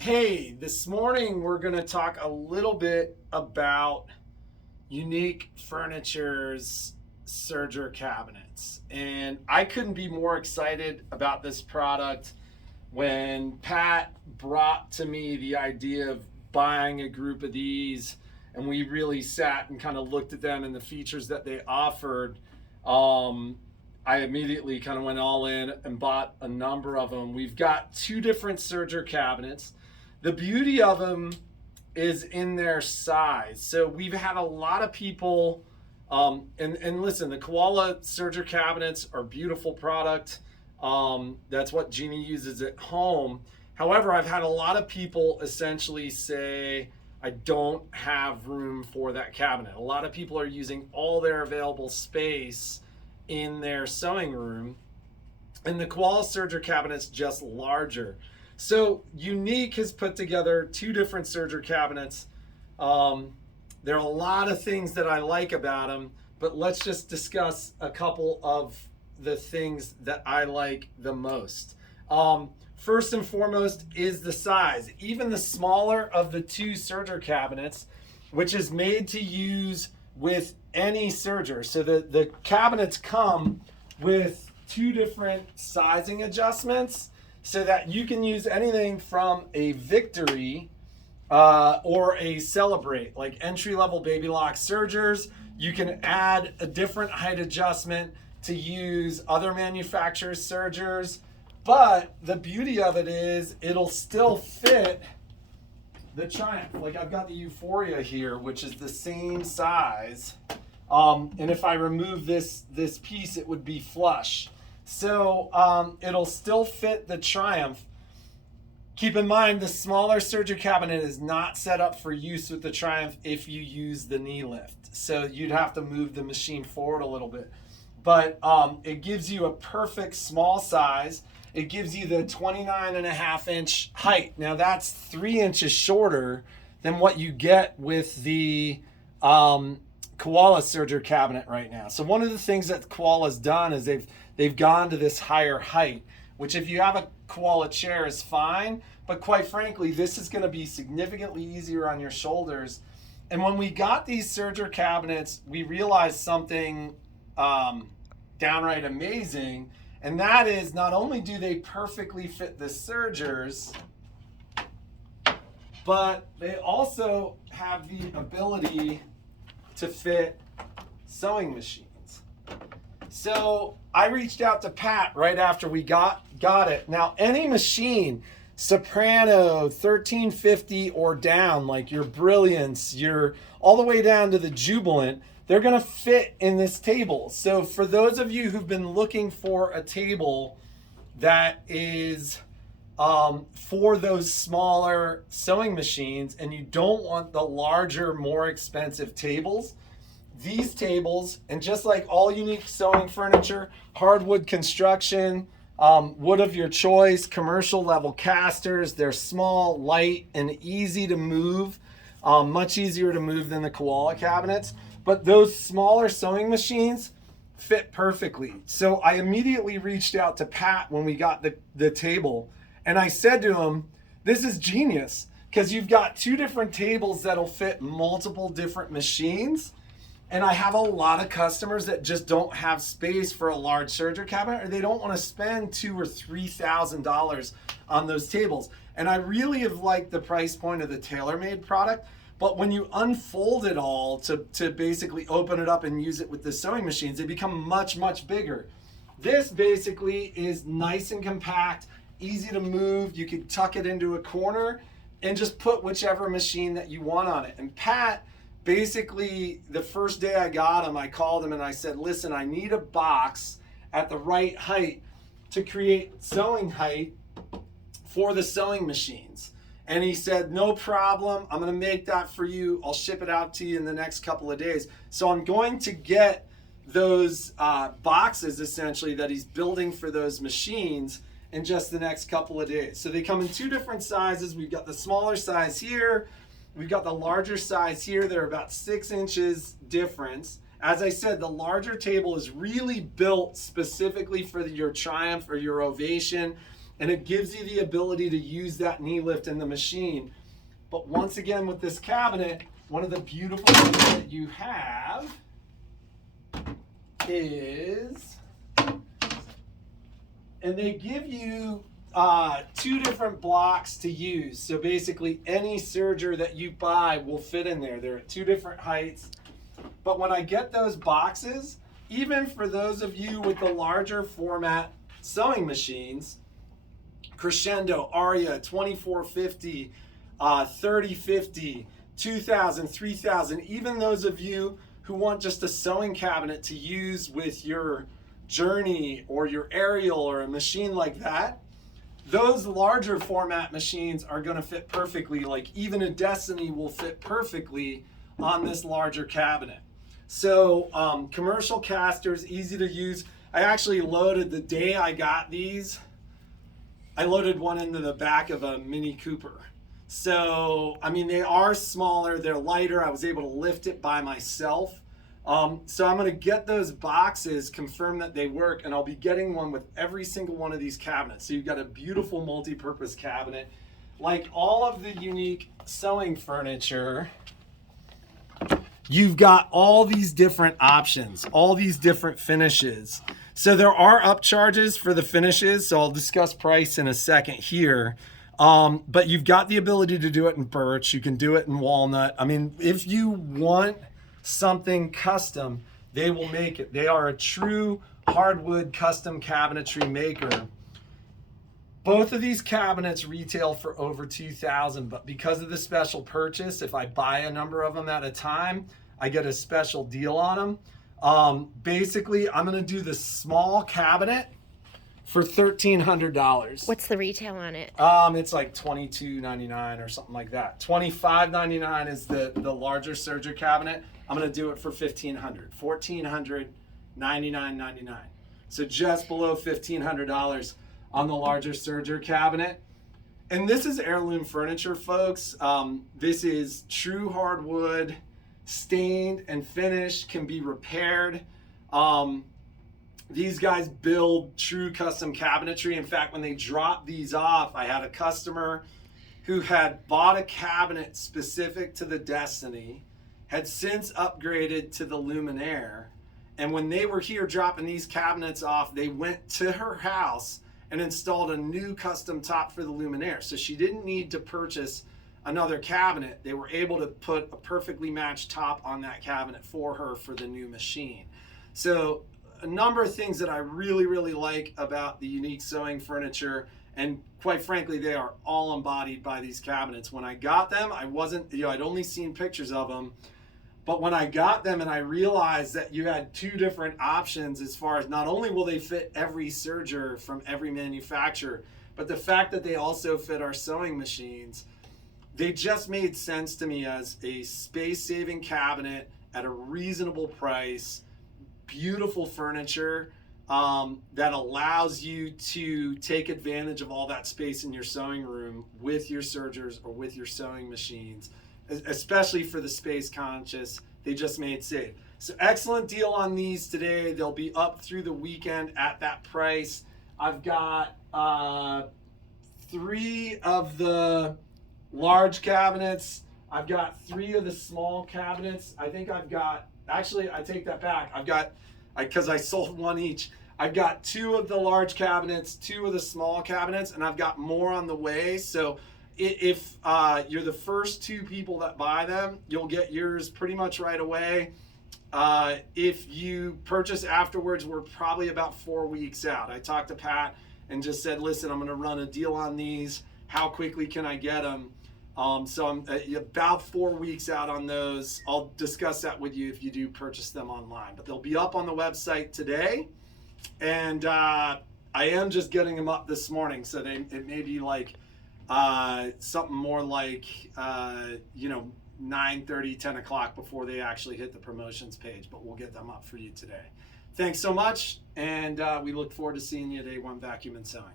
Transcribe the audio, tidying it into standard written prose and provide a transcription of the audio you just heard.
Hey, this morning we're going to talk a little bit about Unique Furniture's Serger cabinets. And I couldn't be more excited about this product when Pat brought to me the idea of buying a group of these, and we really sat and kind of looked at them and the features that they offered. Um, I immediately kind of went all in and bought a number of them. We've got two different Serger cabinets. The beauty of them is in their size. So we've had a lot of people, and listen, the Koala Serger cabinets are a beautiful product. That's what Jeannie uses at home. However, I've had a lot of people essentially say, I don't have room for that cabinet. A lot of people are using all their available space in their sewing room, and the Koala Serger cabinet's just larger. So Unique has put together two different Serger cabinets. There are a lot of things that I like about them, but let's just discuss a couple of the things that I like the most. First and foremost is the size. Even the smaller of the two Serger cabinets, which is made to use with any Serger. So the cabinets come with two different sizing adjustments, so that you can use anything from a Victory or a Celebrate, like entry-level baby lock Sergers. You can add a different height adjustment to use other manufacturers' Sergers. But the beauty of it is it'll still fit the Triumph. Like I've got the Euphoria here, which is the same size. And if I remove this piece, it would be flush. So it'll still fit the Triumph. Keep in mind, the smaller Serger cabinet is not set up for use with the Triumph if you use the knee lift. So you'd have to move the machine forward a little bit. But it gives you a perfect small size. It gives you the 29.5-inch height. Now that's 3 inches shorter than what you get with the Koala Serger cabinet right now. So one of the things that Koala's done is they've gone to this higher height, which if you have a Koala chair is fine, but quite frankly, this is going to be significantly easier on your shoulders. And when we got these Serger cabinets, we realized something downright amazing, and that is not only do they perfectly fit the Sergers, but they also have the ability to fit sewing machines. So I reached out to Pat right after we got it. Now, any machine, Soprano, 1350 or down, like your Brilliance, your all the way down to the Jubilant, they're gonna fit in this table. So for those of you who've been looking for a table that is for those smaller sewing machines and you don't want the larger, more expensive tables, these tables, and just like all Unique sewing furniture, hardwood construction, wood of your choice, commercial level casters, they're small, light, and easy to move, much easier to move than the Koala cabinets. But those smaller sewing machines fit perfectly. So I immediately reached out to Pat when we got the table, and I said to him, this is genius, because you've got two different tables that'll fit multiple different machines. And I have a lot of customers that just don't have space for a large Serger cabinet, or they don't want to spend $2,000 or $3,000 on those tables. And I really have liked the price point of the TaylorMade product. But when you unfold it all to basically open it up and use it with the sewing machines, they become much, much bigger. This basically is nice and compact, easy to move. You could tuck it into a corner and just put whichever machine that you want on it. And Pat, basically, the first day I got him, I called him and I said, listen, I need a box at the right height to create sewing height for the sewing machines. And he said, no problem, I'm gonna make that for you. I'll ship it out to you in the next couple of days. So I'm going to get those boxes essentially that he's building for those machines in just the next couple of days. So they come in two different sizes. We've got the smaller size here. We've got the larger size here. They're about 6 inches difference. As I said, the larger table is really built specifically for your Triumph or your Ovation. and it gives you the ability to use that knee lift in the machine. But once again, with this cabinet, one of the beautiful things that you have is, and they give you 2 different blocks to use. So basically any serger that you buy will fit in there. They're at 2 different heights. But when I get those boxes, even for those of you with the larger format sewing machines, Crescendo, Aria, 2450, 3050, 2000, 3000, even those of you who want just a sewing cabinet to use with your Journey or your Ariel or a machine like that, those larger format machines are going to fit perfectly. Like even a Destiny will fit perfectly on this larger cabinet. So commercial casters, easy to use. I actually loaded, the day I got these, I loaded one into the back of a Mini Cooper. So, I mean, they are smaller, they're lighter. I was able to lift it by myself. So I'm gonna get those boxes, confirm that they work, and I'll be getting one with every single one of these cabinets. So you've got a beautiful multi-purpose cabinet. Like all of the unique sewing furniture, you've got all these different options, all these different finishes. So there are upcharges for the finishes, so I'll discuss price in a second here. But you've got the ability to do it in birch, you can do it in walnut. I mean, if you want something custom, they will make it. They are a true hardwood custom cabinetry maker. Both of these cabinets retail for over $2,000, but because of the special purchase, if I buy a number of them at a time, I get a special deal on them. Basically, I'm gonna do the small cabinet for $1,300. What's the retail on it? It's like $22.99 or something like that. $25.99 is the larger Serger cabinet. I'm gonna do it for $1,500. $1,499.99. So just below $1,500 on the larger Serger cabinet. And this is heirloom furniture, folks. This is true hardwood, stained and finished, can be repaired. These guys build true custom cabinetry. In fact, when they dropped these off, I had a customer who had bought a cabinet specific to the Destiny, had since upgraded to the Luminaire. And when they were here dropping these cabinets off, they went to her house and installed a new custom top for the Luminaire. So she didn't need to purchase another cabinet. They were able to put a perfectly matched top on that cabinet for her for the new machine. So a number of things that I really, really like about the unique sewing furniture, and quite frankly, they are all embodied by these cabinets. When I got them, I wasn't, I'd only seen pictures of them, but when I got them and I realized that you had 2 different options as far as not only will they fit every serger from every manufacturer, but the fact that they also fit our sewing machines, they just made sense to me as a space-saving cabinet at a reasonable price. Beautiful furniture that allows you to take advantage of all that space in your sewing room with your sergers or with your sewing machines, especially for the space conscious. They just made safe. So excellent deal on these today. They'll be up through the weekend at that price. I've got 3 of the large cabinets. I've got 3 of the small cabinets. I think I've got, actually, I take that back. I've got, because I sold 1 each, I've got 2 of the large cabinets, 2 of the small cabinets, and I've got more on the way. So if you're the first 2 people that buy them, you'll get yours pretty much right away. If you purchase afterwards, we're probably about 4 weeks out. I talked to Pat and just said, listen, I'm gonna run a deal on these. How quickly can I get them? So I'm about 4 weeks out on those. I'll discuss that with you if you do purchase them online, but they'll be up on the website today. And I am just getting them up this morning. So it may be like something more like, 9:30, 10 o'clock before they actually hit the promotions page, but we'll get them up for you today. Thanks so much. And we look forward to seeing you at A1 Vacuum and Sewing.